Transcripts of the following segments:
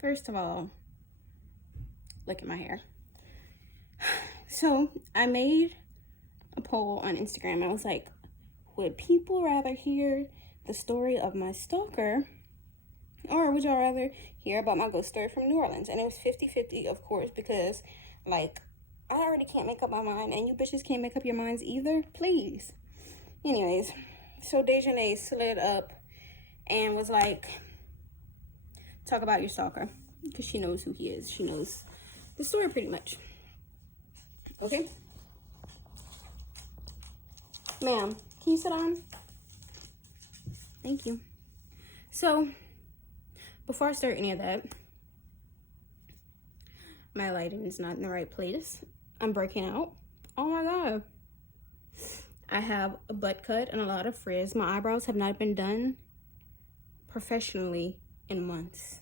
First of all, look at my hair. So I made a poll on Instagram. I was like, would people rather hear the story of my stalker, or would y'all rather hear about my ghost story from New Orleans? And it was 50-50, of course, because, like, I already can't make up my mind, and you bitches can't make up your minds either. Please. Anyways, so Dejanay slid up and was like, talk about your stalker, because she knows who he is. She knows the story pretty much. Okay? Ma'am, can you sit down? Thank you. So, before I start any of that, my lighting is not in the right place. I'm breaking out. Oh my god. I have a butt cut and a lot of frizz. My eyebrows have not been done professionally in months.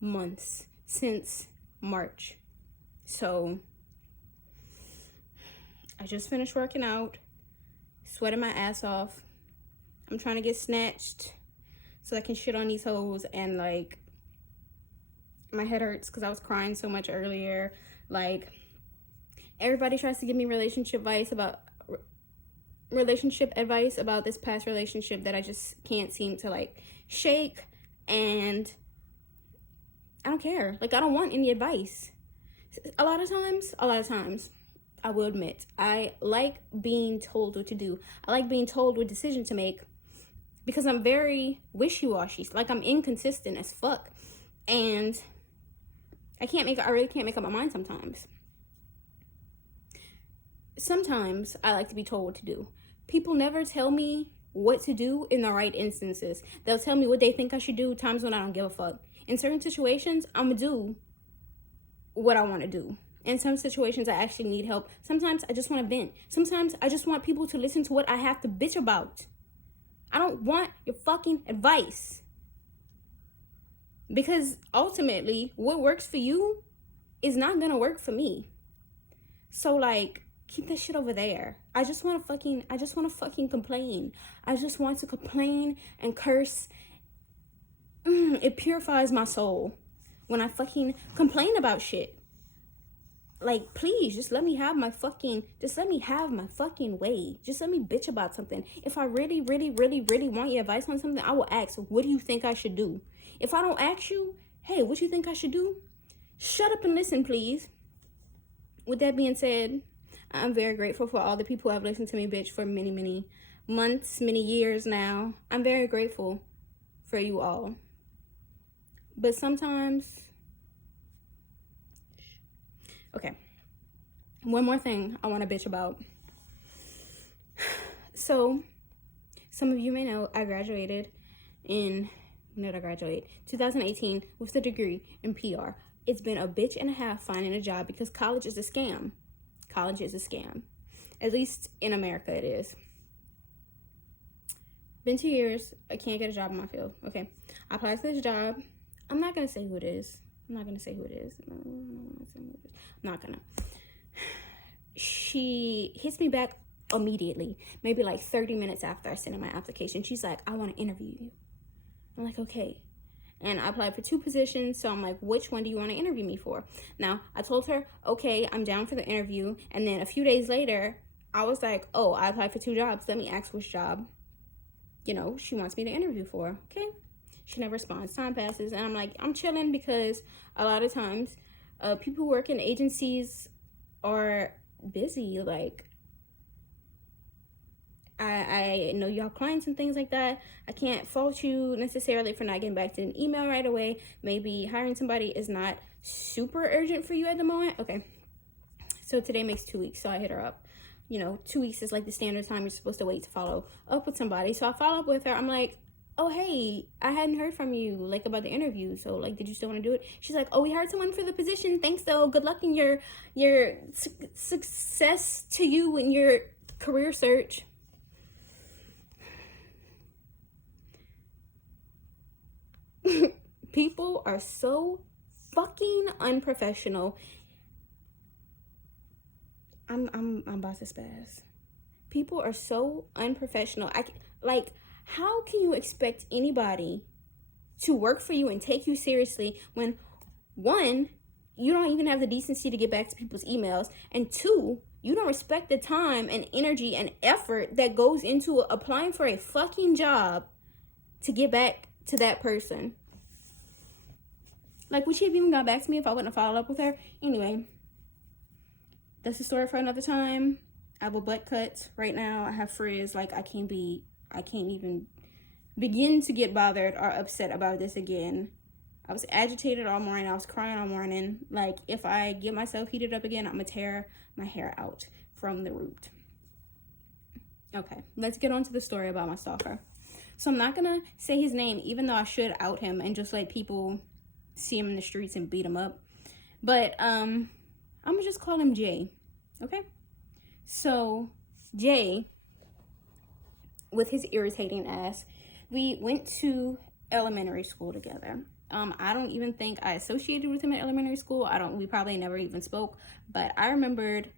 Months. Since March. So, I just finished working out. Sweating my ass off. I'm trying to get snatched so I can shit on these hoes, and like my head hurts because I was crying so much earlier. Like, everybody tries to give me relationship advice about this past relationship that I just can't seem to like shake, and I don't care. Like, I don't want any advice. A lot of times I will admit, I like being told what to do. I like being told what decision to make, because I'm very wishy-washy. Like, I'm inconsistent as fuck. And I really can't make up my mind sometimes. Sometimes I like to be told what to do. People never tell me what to do in the right instances. They'll tell me what they think I should do times when I don't give a fuck. In certain situations, I'm gonna do what I want to do. In some situations, I actually need help. Sometimes I just want to vent. Sometimes I just want people to listen to what I have to bitch about. I don't want your fucking advice. Because ultimately, what works for you is not gonna work for me. So, like, keep that shit over there. I just want to fucking complain. I just want to complain and curse. It purifies my soul when I fucking complain about shit. Like, please, just let me have my fucking way. Just let me bitch about something. If I really, really, really, really want your advice on something, I will ask, what do you think I should do? If I don't ask you, hey, what you think I should do? Shut up and listen, please. With that being said, I'm very grateful for all the people who have listened to me bitch for many, many months, many years now. I'm very grateful for you all. But sometimes... Okay, one more thing I want to bitch about. So, some of you may know I graduated in, when did I graduate? 2018 with a degree in PR. It's been a bitch and a half finding a job because college is a scam. College is a scam. At least in America it is. Been 2 years, I can't get a job in my field. Okay, I applied for this job. I'm not going to say who it is. I'm not gonna. She hits me back immediately, maybe like 30 minutes after I sent in my application. She's like, I want to interview you. I'm like, okay. And I applied for 2 positions, so I'm like, which one do you want to interview me for? Now, I told her, okay, I'm down for the interview. And then a few days later, I was like, oh, I applied for 2 jobs. Let me ask which job, she wants me to interview for. Okay. She never responds. Time passes, and I'm like, I'm chilling, because a lot of times people who work in agencies are busy. Like, I know you have clients and things like that. I can't fault you necessarily for not getting back to an email right away. Maybe hiring somebody is not super urgent for you at the moment. Okay, so today makes 2 weeks, so I hit her up. 2 weeks is like the standard time you're supposed to wait to follow up with somebody. So I follow up with her. I'm like, oh, hey, I hadn't heard from you, like, about the interview. So, like, did you still want to do it? She's like, oh, we hired someone for the position. Thanks, though. Good luck in your success to you in your career search. People are so fucking unprofessional. I'm about to spaz. People are so unprofessional. How can you expect anybody to work for you and take you seriously when, one, you don't even have the decency to get back to people's emails, and two, you don't respect the time and energy and effort that goes into applying for a fucking job to get back to that person. Like, would she have even got back to me if I wouldn't have followed up with her? Anyway, that's a story for another time. I have a butt cut right now. I have frizz. Like, I can't even begin to get bothered or upset about this again. I was agitated all morning. I was crying all morning. Like, if I get myself heated up again, I'm gonna tear my hair out from the root. Okay, let's get on to the story about my stalker. So I'm not gonna say his name, even though I should out him and just let people see him in the streets and beat him up. But I'm gonna just call him Jay. Okay? So Jay, with his irritating ass, we went to elementary school together. I don't even think I associated with him at elementary school. We probably never even spoke, but I remembered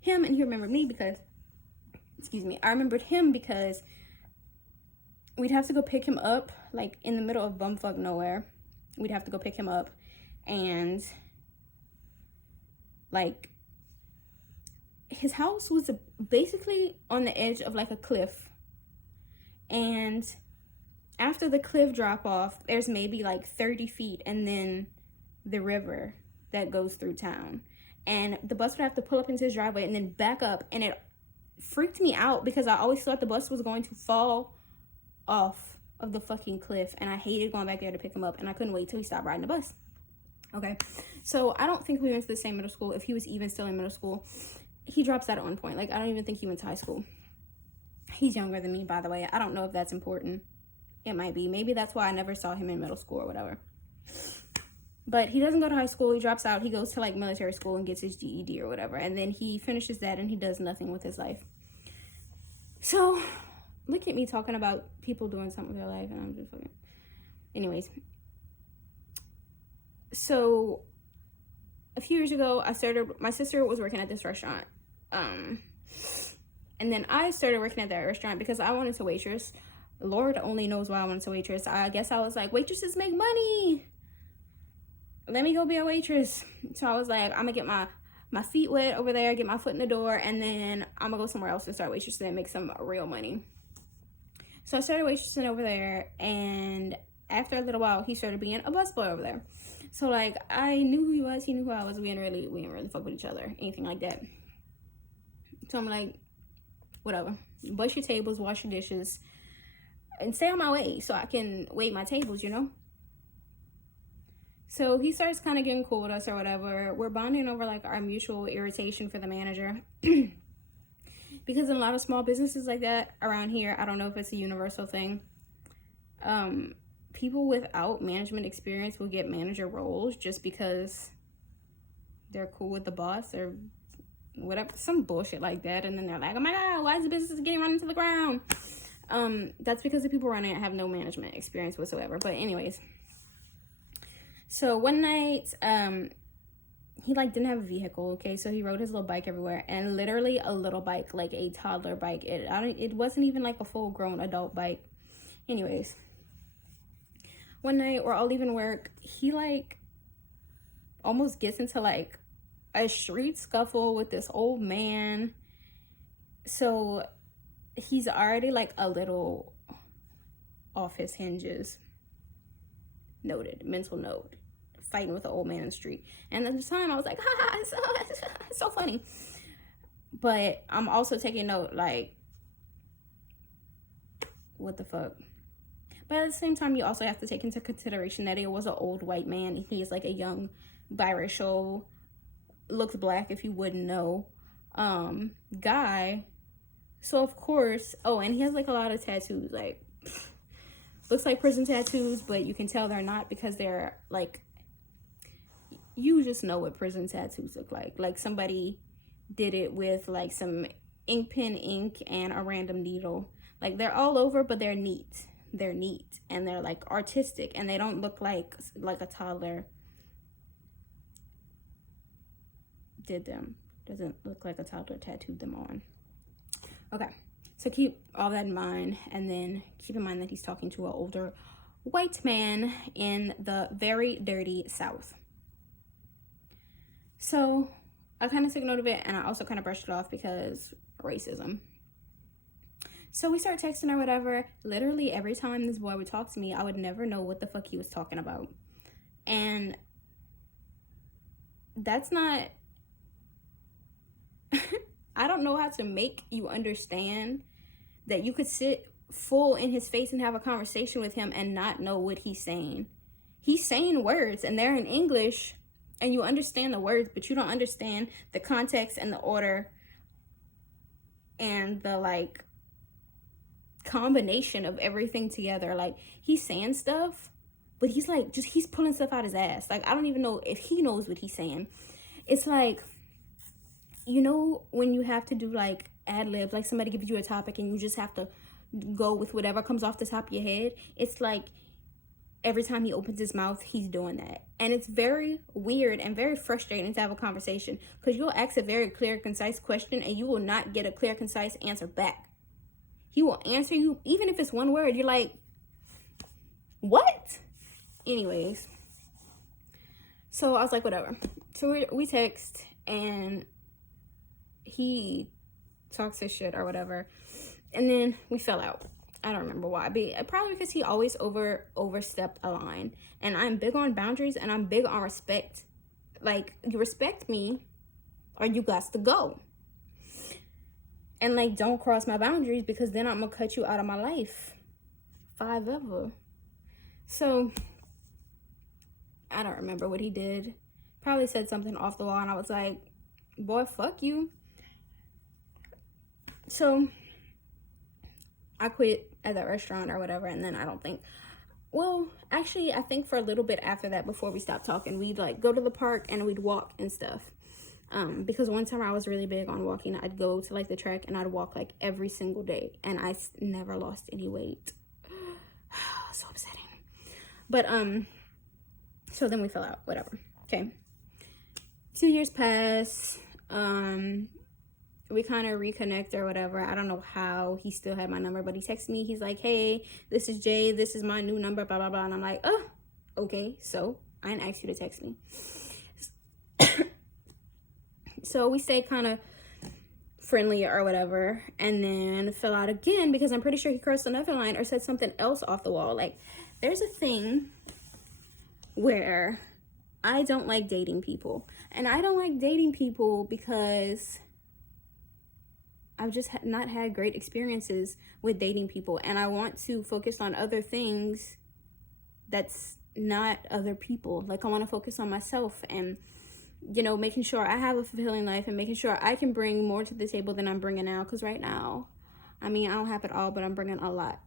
him and he remembered me because, I remembered him because we'd have to go pick him up, like, in the middle of bumfuck nowhere. We'd have to go pick him up, and, like, his house was basically on the edge of, like, a cliff, and after the cliff drop off, there's maybe like 30 feet and then the river that goes through town. And the bus would have to pull up into his driveway and then back up. And it freaked me out because I always thought the bus was going to fall off of the fucking cliff. And I hated going back there to pick him up. And I couldn't wait till he stopped riding the bus. Okay. So I don't think we went to the same middle school. If he was even still in middle school, he drops out at one point. Like, I don't even think he went to high school. He's younger than me, by the way. I don't know if that's important. It might be. Maybe that's why I never saw him in middle school or whatever. But he doesn't go to high school. He drops out. He goes to, like, military school and gets his GED or whatever. And then he finishes that and he does nothing with his life. So, look at me talking about people doing something with their life. And I'm just fucking... Anyways. So, a few years ago, my sister was working at this restaurant. And then I started working at that restaurant because I wanted to waitress. Lord only knows why I wanted to waitress. I guess I was like, waitresses make money. Let me go be a waitress. So I was like, I'm gonna get my feet wet over there, get my foot in the door, and then I'm gonna go somewhere else and start waitressing and make some real money. So I started waitressing over there, and after a little while, he started being a busboy over there. So, like, I knew who he was, he knew who I was. We didn't really fuck with each other, anything like that. So I'm like, whatever. Bust your tables, wash your dishes, and stay on my way so I can wait my tables, you know? So he starts kind of getting cool with us or whatever. We're bonding over, like, our mutual irritation for the manager. Because in a lot of small businesses like that around here, I don't know if it's a universal thing, people without management experience will get manager roles just because they're cool with the boss or whatever, some bullshit like that. And then they're like, oh my God, why is the business getting run into the ground? That's because the people running it have no management experience whatsoever. But anyways, so one night, he, like, didn't have a vehicle, okay? So he rode his little bike everywhere, and literally a little bike, like a toddler bike. It wasn't even like a full-grown adult bike. Anyways, one night we're all leaving work. He, like, almost gets into, like, a street scuffle with this old man. So he's already, like, a little off his hinges. Noted. Mental note. Fighting with an old man in the street. And at the time, I was like, ha, it's so funny. But I'm also taking note, like, what the fuck? But at the same time, you also have to take into consideration that it was an old white man. He's, like, a young biracial, looks black if you wouldn't know, guy. So, of course, oh, and he has, like, a lot of tattoos, like, looks like prison tattoos, but you can tell they're not because they're, like, you just know what prison tattoos look like. Like, somebody did it with, like, some ink pen ink and a random needle. Like, they're all over, but they're neat. They're neat, and they're, like, artistic, and they don't look like a toddler did them. Doesn't look like a toddler tattooed them on. Okay, so keep all that in mind, and then keep in mind that he's talking to an older white man in the very dirty South. So I kind of took note of it, and I also kind of brushed it off because racism. So we start texting or whatever. Literally every time this boy would talk to me, I would never know what the fuck he was talking about. And that's not... I don't know how to make you understand that you could sit full in his face and have a conversation with him and not know what he's saying. He's saying words and they're in English and you understand the words, but you don't understand the context and the order and the like combination of everything together. Like, he's saying stuff, but he's like, he's pulling stuff out his ass. Like, I don't even know if he knows what he's saying. It's like, you know, when you have to do like ad libs, like somebody gives you a topic and you just have to go with whatever comes off the top of your head. It's like every time he opens his mouth, he's doing that. And it's very weird and very frustrating to have a conversation because you'll ask a very clear, concise question and you will not get a clear, concise answer back. He will answer you, even if it's one word. You're like, what? Anyways. So I was like, whatever. So we text and he talks his shit or whatever. And then we fell out. I don't remember why, but probably because he always overstepped a line. And I'm big on boundaries and I'm big on respect. Like, you respect me or you got to go. And like, don't cross my boundaries because then I'm gonna cut you out of my life forever. So I don't remember what he did. Probably said something off the wall and I was like, boy, fuck you. So I quit at that restaurant or whatever, and then I think for a little bit after that, before we stopped talking, we'd like go to the park and we'd walk and stuff. Because one time I was really big on walking. I'd go to like the track and I'd walk like every single day, and I never lost any weight. So upsetting. But so then we fell out, whatever. Okay. 2 years pass. We kind of reconnect or whatever. I don't know how he still had my number, but he texted me. He's like, hey, this is Jay. This is my new number, blah, blah, blah. And I'm like, oh, okay. So I didn't ask you to text me. So we stayed kind of friendly or whatever, and then fell out again because I'm pretty sure he crossed another line or said something else off the wall. Like, there's a thing where I don't like dating people. And I don't like dating people because I've just not had great experiences with dating people. And I want to focus on other things that's not other people. Like, I want to focus on myself and, you know, making sure I have a fulfilling life and making sure I can bring more to the table than I'm bringing now. Because right now, I mean, I don't have it all, but I'm bringing a lot.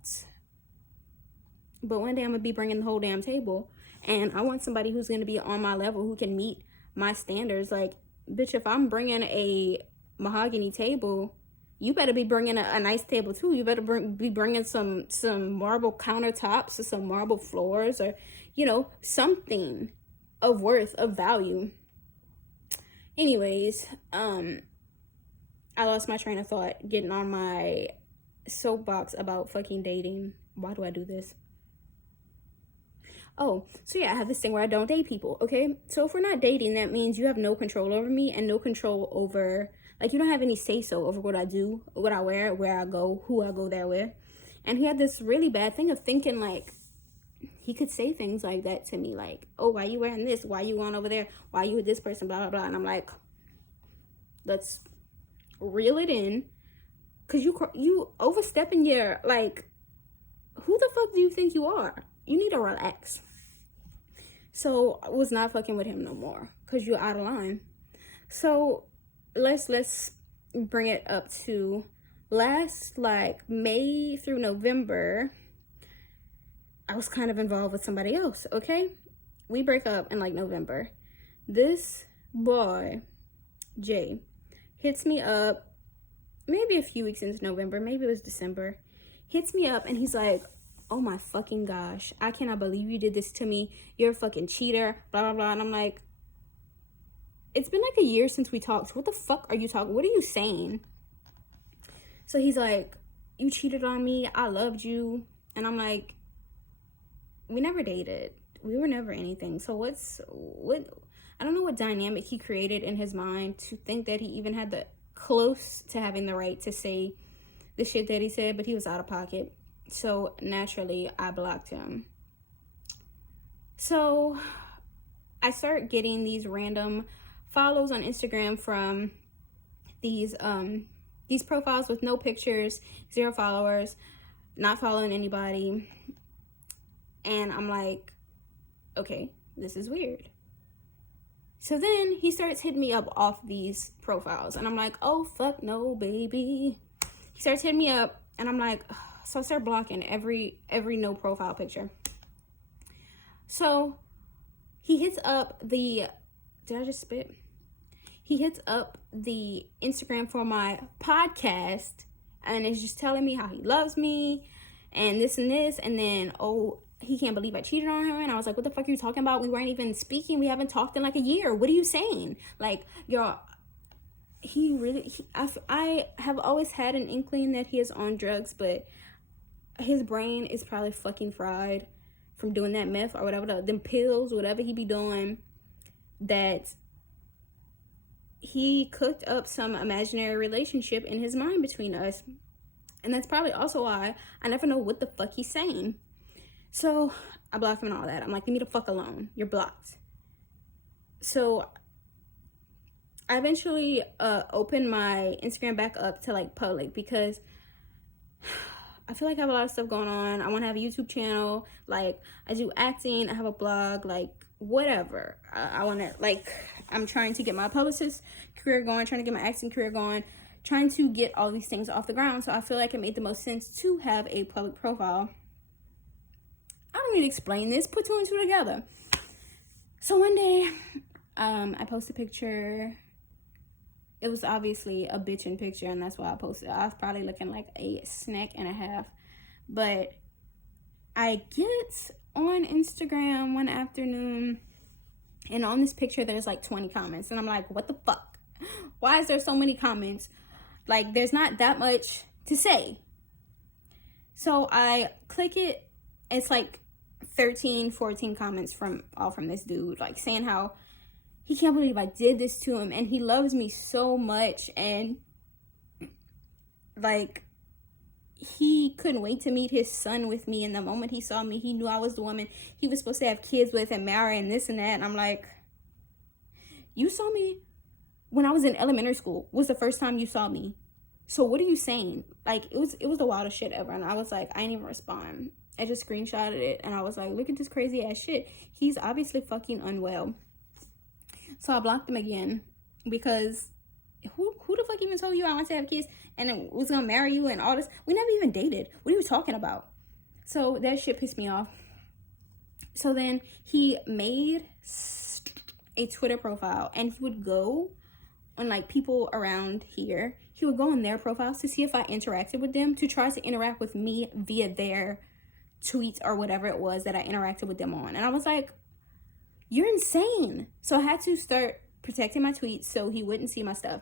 But one day I'm going to be bringing the whole damn table. And I want somebody who's going to be on my level, who can meet my standards. Like, bitch, if I'm bringing a mahogany table, you better be bringing a nice table too. You better be bringing some marble countertops or some marble floors, or, you know, something of worth, of value. Anyways, I lost my train of thought getting on my soapbox about fucking dating. Why do I do this? Oh, so yeah, I have this thing where I don't date people, okay? So if we're not dating, that means you have no control over me and no control over, like, you don't have any say-so over what I do, what I wear, where I go, who I go there with. And he had this really bad thing of thinking, like, he could say things like that to me, like, oh, why you wearing this? Why you going over there? Why you with this person? Blah, blah, blah. And I'm like, let's reel it in. Because you overstepping your, like, who the fuck do you think you are? You need to relax. So I was not fucking with him no more because you're out of line. So let's bring it up to last, like, May through November. I was kind of involved with somebody else, okay? We break up in like November. This boy, Jay, hits me up maybe a few weeks into November, maybe it was December. Hits me up and he's like, oh my fucking gosh, I cannot believe you did this to me. You're a fucking cheater, blah, blah, blah. And I'm like, it's been like a year since we talked. What the fuck are you talking? What are you saying? So he's like, you cheated on me. I loved you. And I'm like, we never dated. We were never anything. So what I don't know what dynamic he created in his mind to think that he even had the close to having the right to say the shit that he said, but he was out of pocket. So naturally I blocked him. So I start getting these random follows on Instagram from these profiles with no pictures, 0 followers, not following anybody. And I'm like, okay, this is weird. So then he starts hitting me up off these profiles. And I'm like, oh, fuck no, baby. He starts hitting me up. And I'm like, ugh. So I start blocking every no profile picture. So he hits up the, did I just spit? He hits up the Instagram for my podcast. And is just telling me how he loves me. And this and this. And then, oh, he can't believe I cheated on him. And I was like, what the fuck are you talking about? We weren't even speaking. We haven't talked in like a year. What are you saying? Like, y'all, I have always had an inkling that he is on drugs, but his brain is probably fucking fried from doing that meth or whatever, them pills, whatever he be doing, that he cooked up some imaginary relationship in his mind between us. And that's probably also why I never know what the fuck he's saying. So I block him and all that. I'm like, leave me the fuck alone. You're blocked. So I eventually opened my Instagram back up to like public because I feel like I have a lot of stuff going on. I want to have a YouTube channel. Like, I do acting. I have a blog. Like, whatever. I want to, like, I'm trying to get my publicist career going, trying to get my acting career going, trying to get all these things off the ground. So I feel like it made the most sense to have a public profile. I don't need to explain this. Put 2 and 2 together. So one day, I post a picture. It was obviously a bitchin' picture, and that's why I posted it. I was probably looking like a snack and a half. But I get on Instagram one afternoon, and on this picture, there's like 20 comments. And I'm like, what the fuck? Why is there so many comments? Like, there's not that much to say. So I click it. It's like 13, 14 comments from this dude, like saying how he can't believe I did this to him and he loves me so much, and like he couldn't wait to meet his son with me, and the moment he saw me, he knew I was the woman he was supposed to have kids with and marry and this and that. And I'm like, you saw me when I was in elementary school, was the first time you saw me. So what are you saying? Like, it was the wildest shit ever. And I was like, I didn't even respond. I just screenshotted it and I was like, look at this crazy ass shit. He's obviously fucking unwell. So I blocked him again because who the fuck even told you I want to have kids and was gonna marry you and all this? We never even dated. What are you talking about? So that shit pissed me off. So then he made a Twitter profile and he would go on like people around here. He would go on their profiles to see if I interacted with them, to try to interact with me via their tweets or whatever it was that I interacted with them on. And I was like, you're insane. So I had to start protecting my tweets so he wouldn't see my stuff.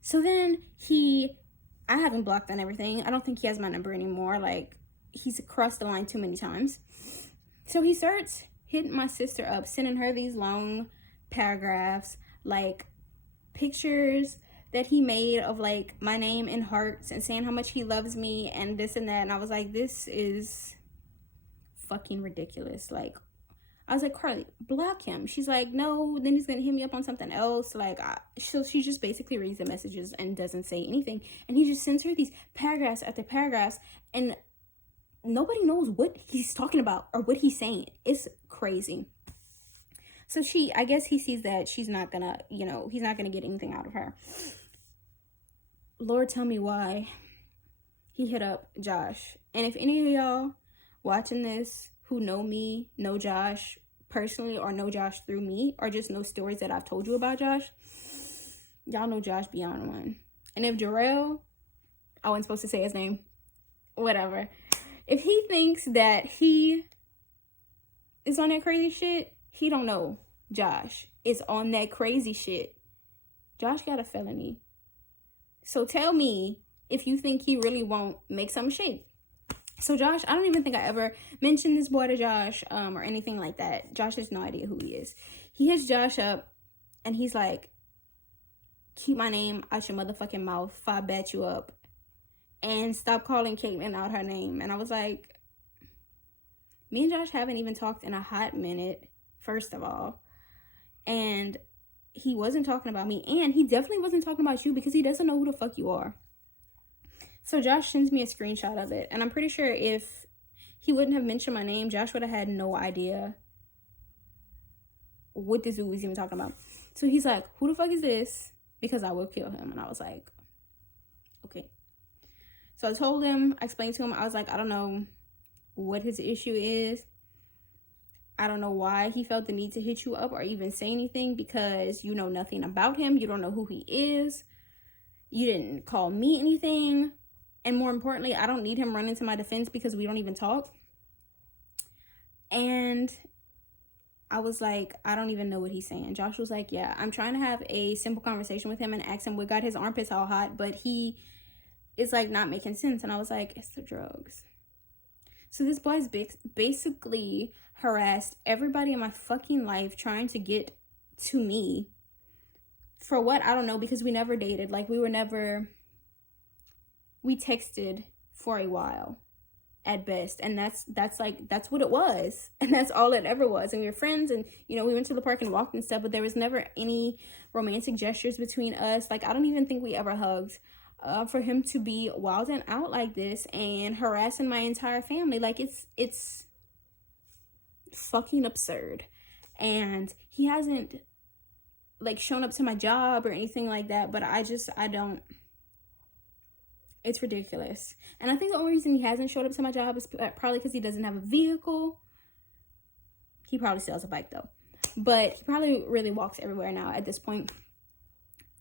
So then I haven't blocked on everything. I don't think he has my number anymore. Like, he's crossed the line too many times. So he starts hitting my sister up, sending her these long paragraphs, like pictures that he made of like my name in hearts and saying how much he loves me and this and that. And I was like, this is fucking ridiculous. Like, I was like, Carly, block him. She's like, no, then he's gonna hit me up on something else. Like, so she just basically reads the messages and doesn't say anything. And he just sends her these paragraphs after paragraphs, and nobody knows what he's talking about or what he's saying. It's crazy. So I guess he sees that she's not gonna, he's not gonna get anything out of her. Lord, tell me why he hit up Josh. And if any of y'all watching this who know me, know Josh personally, or know Josh through me, or just know stories that I've told you about Josh, y'all know Josh beyond one. And if Jarrell, I wasn't supposed to say his name, whatever, if he thinks that he is on that crazy shit, he don't know Josh is on that crazy shit. Josh got a felony. So tell me if you think he really won't make some shake. So Josh, I don't even think I ever mentioned this boy to Josh, or anything like that. Josh has no idea who he is. He hits Josh up, and he's like, keep my name out your motherfucking mouth if I bat you up, and stop calling Caitlyn out her name. And I was like, me and Josh haven't even talked in a hot minute, first of all. And he wasn't talking about me, and he definitely wasn't talking about you because he doesn't know who the fuck you are. So Josh sends me a screenshot of it, and I'm pretty sure if he wouldn't have mentioned my name, Josh would have had no idea what this dude was even talking about. So he's like, who the fuck is this? Because I will kill him. And I was like, okay. So I told him, I explained to him, I was like, I don't know what his issue is. I don't know why he felt the need to hit you up or even say anything, because you know nothing about him. You don't know who he is. You didn't call me anything. And more importantly, I don't need him running to my defense because we don't even talk. And I was like, I don't even know what he's saying. Josh was like, yeah, I'm trying to have a simple conversation with him and ask him what got his armpits all hot, but he is like not making sense. And I was like, it's the drugs. So this boy's basically harassed everybody in my fucking life trying to get to me. For what? I don't know, because we never dated. Like, we texted for a while at best, and that's what it was, and that's all it ever was. And we were friends, and we went to the park and walked and stuff, but there was never any romantic gestures between us. Like, I don't even think we ever hugged. For him to be wilding out like this and harassing my entire family, like, it's fucking absurd. And he hasn't like shown up to my job or anything like that, but I don't. It's ridiculous. And I think the only reason he hasn't showed up to my job is probably because he doesn't have a vehicle. He probably still has a bike though, but he probably really walks everywhere now at this point.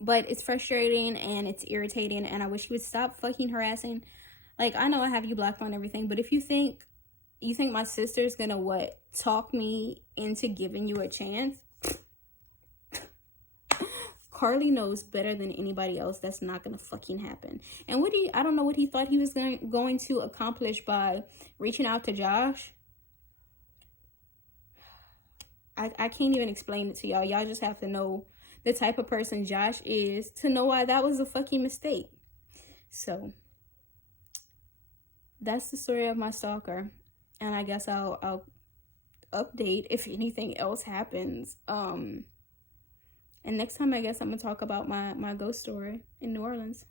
But it's frustrating and it's irritating, and I wish he would stop fucking harassing. Like, I know I have you blocked on everything, but if you think my sister's gonna talk me into giving you a chance, Carly knows better than anybody else that's not gonna fucking happen. And I don't know what he thought he was going to accomplish by reaching out to Josh. I can't even explain it to y'all. Y'all just have to know the type of person Josh is to know why that was a fucking mistake. So that's the story of my stalker, and I guess I'll update if anything else happens. And next time, I guess I'm gonna talk about my ghost story in New Orleans.